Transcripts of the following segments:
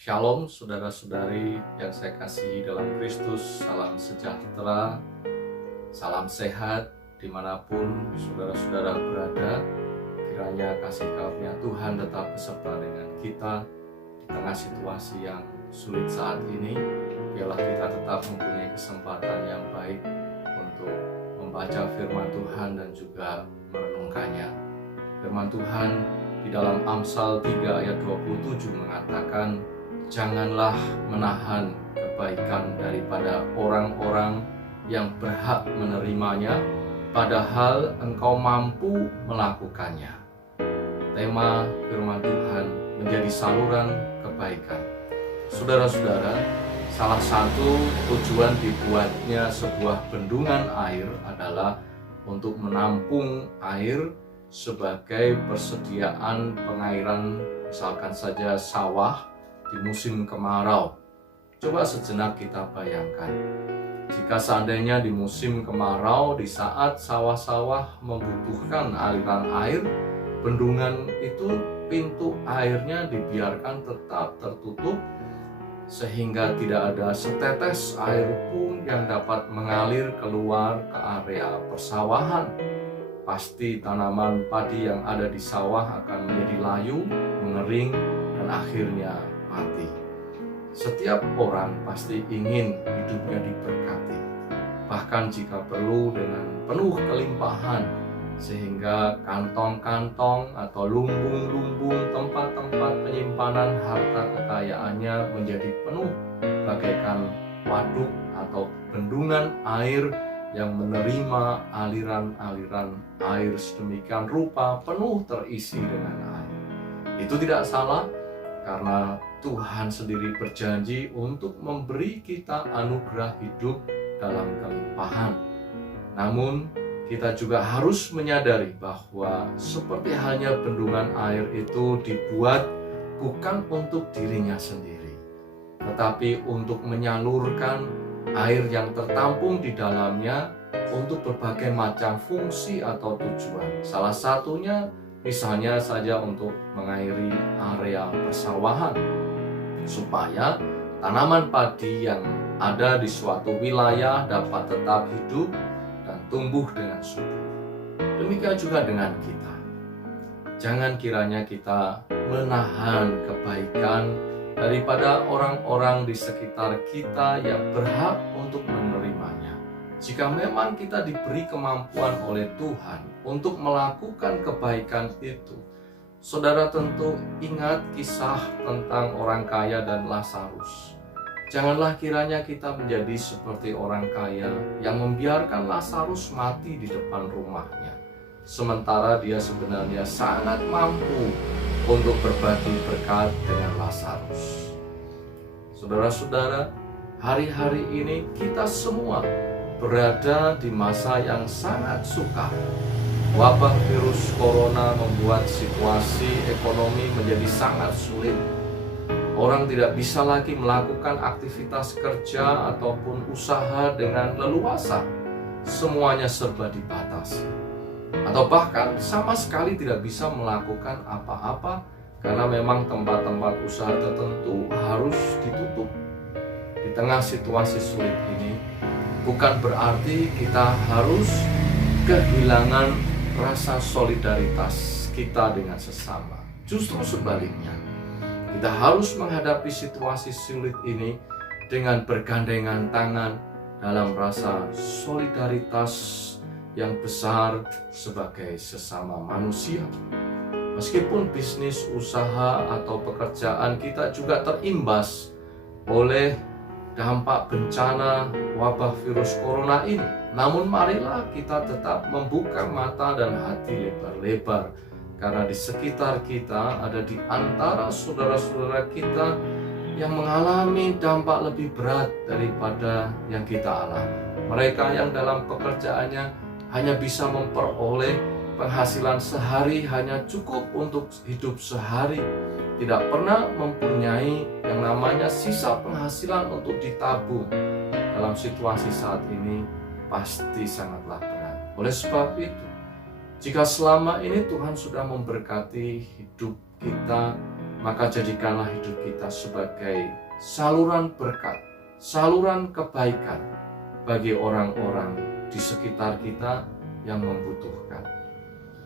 Shalom saudara-saudari yang saya kasihi dalam Kristus, salam sejahtera, salam sehat dimanapun saudara-saudara berada. Kiranya kasih karunia Tuhan tetap beserta dengan kita di tengah situasi yang sulit saat ini. Biarlah kita tetap mempunyai kesempatan yang baik untuk membaca firman Tuhan dan juga merenungkannya. Firman Tuhan di dalam Amsal 3 ayat 27 mengatakan, janganlah menahan kebaikan daripada orang-orang yang berhak menerimanya, padahal engkau mampu melakukannya. Tema firman Tuhan menjadi saluran kebaikan. Saudara-saudara, salah satu tujuan dibuatnya sebuah bendungan air adalah untuk menampung air sebagai persediaan pengairan, misalkan saja sawah di musim kemarau. Coba sejenak kita bayangkan, jika seandainya di musim kemarau, di saat sawah-sawah membutuhkan aliran air, bendungan itu pintu airnya dibiarkan tetap tertutup sehingga tidak ada setetes air pun yang dapat mengalir keluar ke area persawahan. Pasti tanaman padi yang ada di sawah akan menjadi layu, mengering, dan akhirnya mati. Setiap orang pasti ingin hidupnya diberkati, bahkan jika perlu dengan penuh kelimpahan, sehingga kantong-kantong atau lumbung-lumbung tempat-tempat penyimpanan harta kekayaannya menjadi penuh, bagaikan waduk atau bendungan air yang menerima aliran-aliran air sedemikian rupa penuh terisi dengan air. Itu tidak salah, karena Tuhan sendiri berjanji untuk memberi kita anugerah hidup dalam kelimpahan. Namun, kita juga harus menyadari bahwa seperti halnya bendungan air itu dibuat bukan untuk dirinya sendiri, tetapi untuk menyalurkan air yang tertampung di dalamnya untuk berbagai macam fungsi atau tujuan. Salah satunya misalnya saja untuk mengairi area persawahan, supaya tanaman padi yang ada di suatu wilayah dapat tetap hidup dan tumbuh dengan subur. Demikian juga dengan kita. Jangan kiranya kita menahan kebaikan daripada orang-orang di sekitar kita yang berhak untuk menerimanya. Jika memang kita diberi kemampuan oleh Tuhan untuk melakukan kebaikan itu, saudara tentu ingat kisah tentang orang kaya dan Lazarus. Janganlah kiranya kita menjadi seperti orang kaya yang membiarkan Lazarus mati di depan rumahnya, sementara dia sebenarnya sangat mampu untuk berbagi berkat dengan Lazarus. Saudara-saudara, hari-hari ini kita semua berada di masa yang sangat sukar. Wabah virus corona membuat situasi ekonomi menjadi sangat sulit. Orang tidak bisa lagi melakukan aktivitas kerja ataupun usaha dengan leluasa. Semuanya serba dibatasi, atau bahkan sama sekali tidak bisa melakukan apa-apa karena memang tempat-tempat usaha tertentu harus ditutup. Di tengah situasi sulit ini, bukan berarti kita harus kehilangan rasa solidaritas kita dengan sesama. Justru sebaliknya, kita harus menghadapi situasi sulit ini dengan bergandengan tangan dalam rasa solidaritas yang besar sebagai sesama manusia. Meskipun bisnis, usaha, atau pekerjaan kita juga terimbas oleh dampak bencana wabah virus corona ini, namun marilah kita tetap membuka mata dan hati lebar-lebar, karena di sekitar kita ada di antara saudara-saudara kita yang mengalami dampak lebih berat daripada yang kita alami. Mereka yang dalam pekerjaannya hanya bisa memperoleh penghasilan sehari, hanya cukup untuk hidup sehari, tidak pernah mempunyai yang namanya sisa penghasilan untuk ditabung. Dalam situasi saat ini pasti sangatlah berat. Oleh sebab itu, jika selama ini Tuhan sudah memberkati hidup kita maka jadikanlah hidup kita sebagai saluran berkat, saluran kebaikan bagi orang-orang di sekitar kita yang membutuhkan.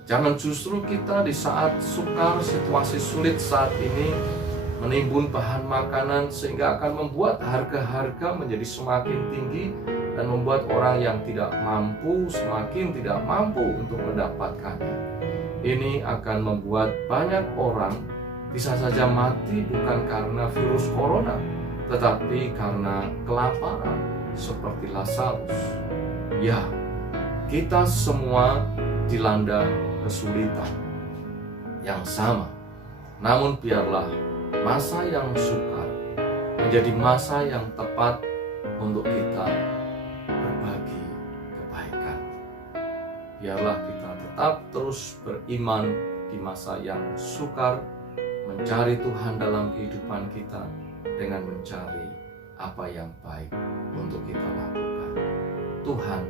Jangan justru kita di saat sukar, situasi sulit saat ini menimbun bahan makanan sehingga akan membuat harga-harga menjadi semakin tinggi dan membuat orang yang tidak mampu semakin tidak mampu untuk mendapatkannya. Ini akan membuat banyak orang bisa saja mati bukan karena virus corona, tetapi karena kelaparan seperti Lazarus. Ya, kita semua dilanda kesulitan yang sama. Namun biarlah masa yang sukar menjadi masa yang tepat untuk kita berbagi kebaikan. Biarlah kita tetap terus beriman di masa yang sukar, mencari Tuhan dalam kehidupan kita dengan mencari apa yang baik untuk kita lakukan. Tuhan